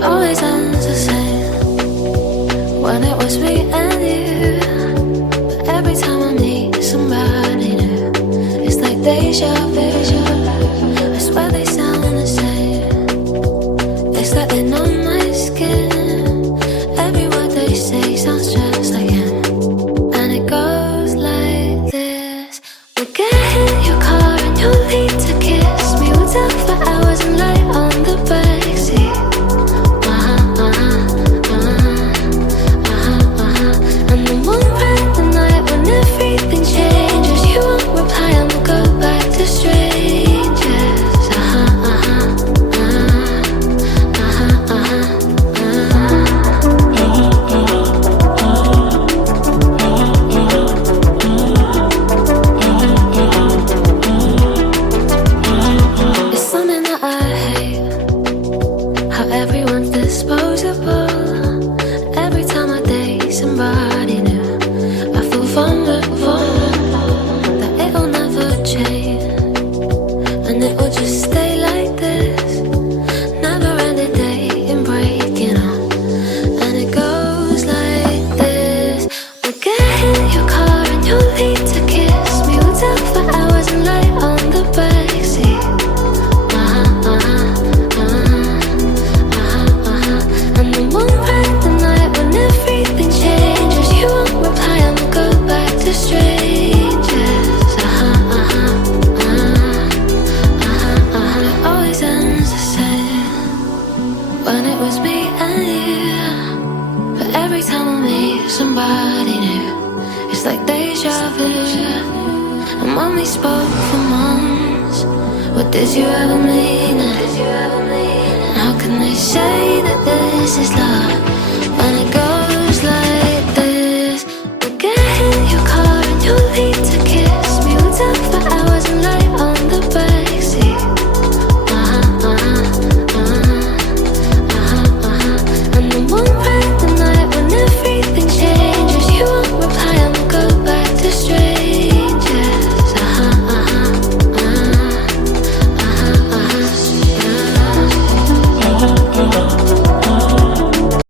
Always ends the same when it was me and you. But every time I meet somebody new, it's like deja vu. I swear they sound the same. It's like they know my skin. Every word they say sounds just like him. And it goes like this: we get in your car and you need to kiss me. We'll talk for hours and lie on the backseat. And then one bright the night when everything changes, you won't reply and we'll go back to strangers. It's something that I hate, how everyone's disposable. Every time I date somebody new, I feel vulnerable, that it'll never change, and it will just stay like this. Never ending dating, breaking up, and it goes like this: we get in your car and you need to kiss me. We'll talk for hours and lie on the backseat. And then one bright the night when everything changes, you won't reply and we'll go back to strangers. It always ends the same when it was me and you. But every time I meet somebody new, it's like deja vu. And when we spoke for months, what did you ever mean? And how can they say that this is love?